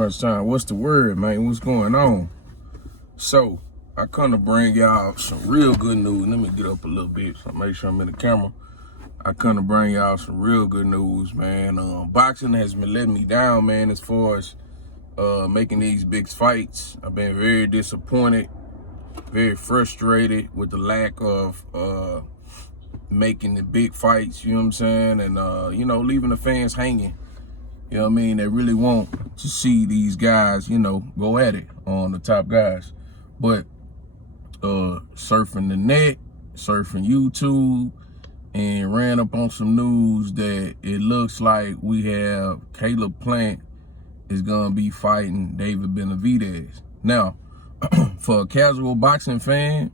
crunch time. What's the word, man? What's going on? So, I come to bring y'all some real good news. Let me get up a little bit so make sure I'm in the camera. I come to bring y'all some real good news, man. Boxing has been letting me down, man, as far as making these big fights. I've been very disappointed, very frustrated with the lack of making the big fights, you know what I'm saying? And, you know, leaving the fans hanging. You know what I mean? They really want to see these guys, you know, go at it on the top guys. But surfing the net, surfing YouTube, and ran up on some news that it looks like we have Caleb Plant is going to be fighting David Benividez. Now, for a casual boxing fan,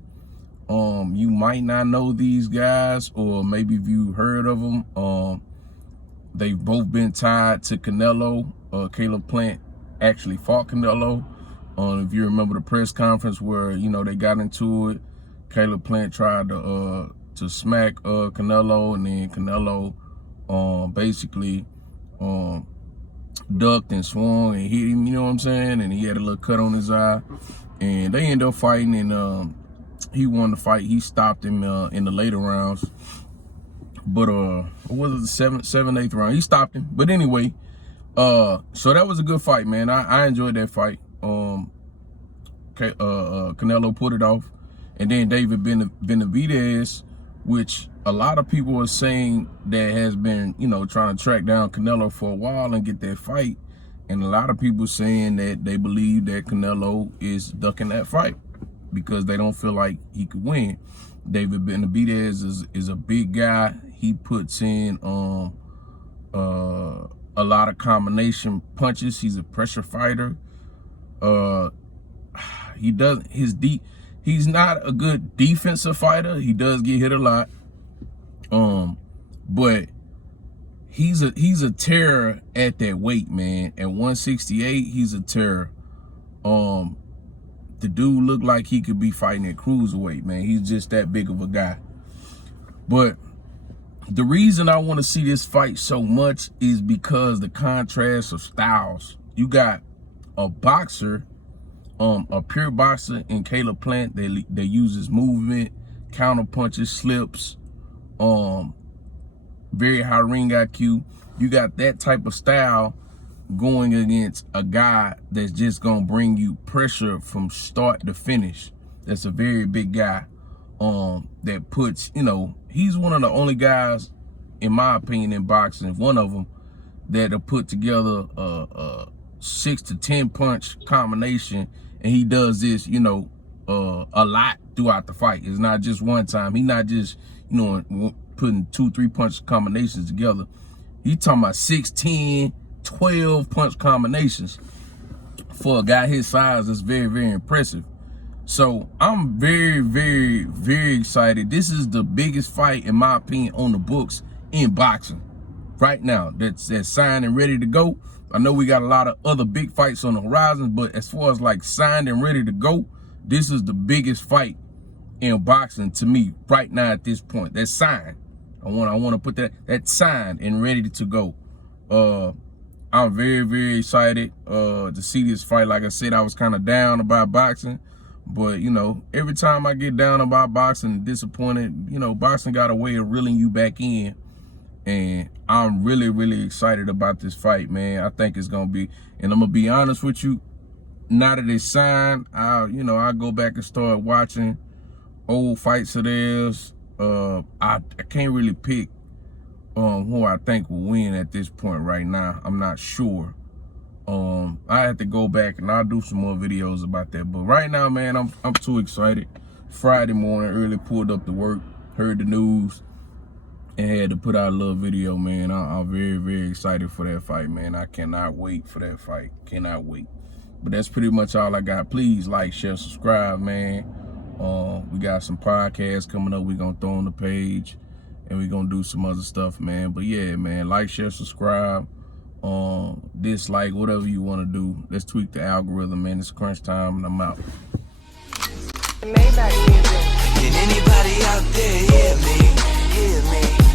you might not know these guys, or maybe if you heard of them. They've both been tied to Canelo. Caleb Plant actually fought Canelo. If you remember the press conference where, you know, they got into it, Caleb Plant tried to smack Canelo, and then Canelo basically ducked and swung and hit him, you know what I'm saying? And he had a little cut on his eye. And they ended up fighting, and he won the fight. He stopped him in the later rounds. But what was it, the seventh, eighth round? He stopped him. But anyway, so that was a good fight, man. I enjoyed that fight. Canelo put it off. And then David Benividez, which a lot of people are saying that has been, you know, trying to track down Canelo for a while and get that fight. And a lot of people saying that they believe that Canelo is ducking that fight because they don't feel like he could win. David Benividez is a big guy. He puts in a lot of combination punches. He's a pressure fighter. He's not a good defensive fighter. He does get hit a lot. But he's a terror at that weight, man. At 168, he's a terror. The dude looked like he could be fighting at cruiserweight, man. He's just that big of a guy. But the reason I want to see this fight so much is because the contrast of styles. You got a boxer, a pure boxer in Caleb Plant. They use his movement, counter punches, slips, very high ring IQ. You got that type of style going against a guy that's just gonna bring you pressure from start to finish. That's a very big guy that puts, you know, he's one of the only guys, in my opinion, in boxing, one of them, that have put together a 6 to 10 punch combination, and he does this, you know, a lot throughout the fight. It's not just one time. He's not just, you know, putting 2-3 punch combinations together. He's talking about 6, 10, 12 punch combinations. For a guy his size, that's very, very impressive. So I'm very, very, very excited. This is the biggest fight, in my opinion, on the books in boxing right now. That's signed and ready to go. I know we got a lot of other big fights on the horizon, but as far as like signed and ready to go, this is the biggest fight in boxing to me right now at this point. That's signed. I want to put that's signed and ready to go. I'm very, very excited to see this fight. Like I said, I was kind of down about boxing, but, you know, every time I get down about boxing, disappointed, you know, boxing got a way of reeling you back in. And I'm really, really excited about this fight, man. I think it's going to be, and I'm going to be honest with you, now that it's signed, I'll go back and start watching old fights of theirs. I can't really pick who I think will win at this point right now. I'm not sure. I have to go back and I'll do some more videos about that. But right now, man, I'm too excited. Friday morning, early pulled up to work, heard the news, and had to put out a little video, man. I'm very, very excited for that fight, man. I cannot wait for that fight. Cannot wait. But that's pretty much all I got. Please like, share, subscribe, man. We got some podcasts coming up. We're going to throw on the page, and we're going to do some other stuff, man. But yeah, man, like, share, subscribe, dislike, whatever you want to do. Let's tweak the algorithm, man. It's crunch time, and I'm out. Can anybody out there hear me? Hear me?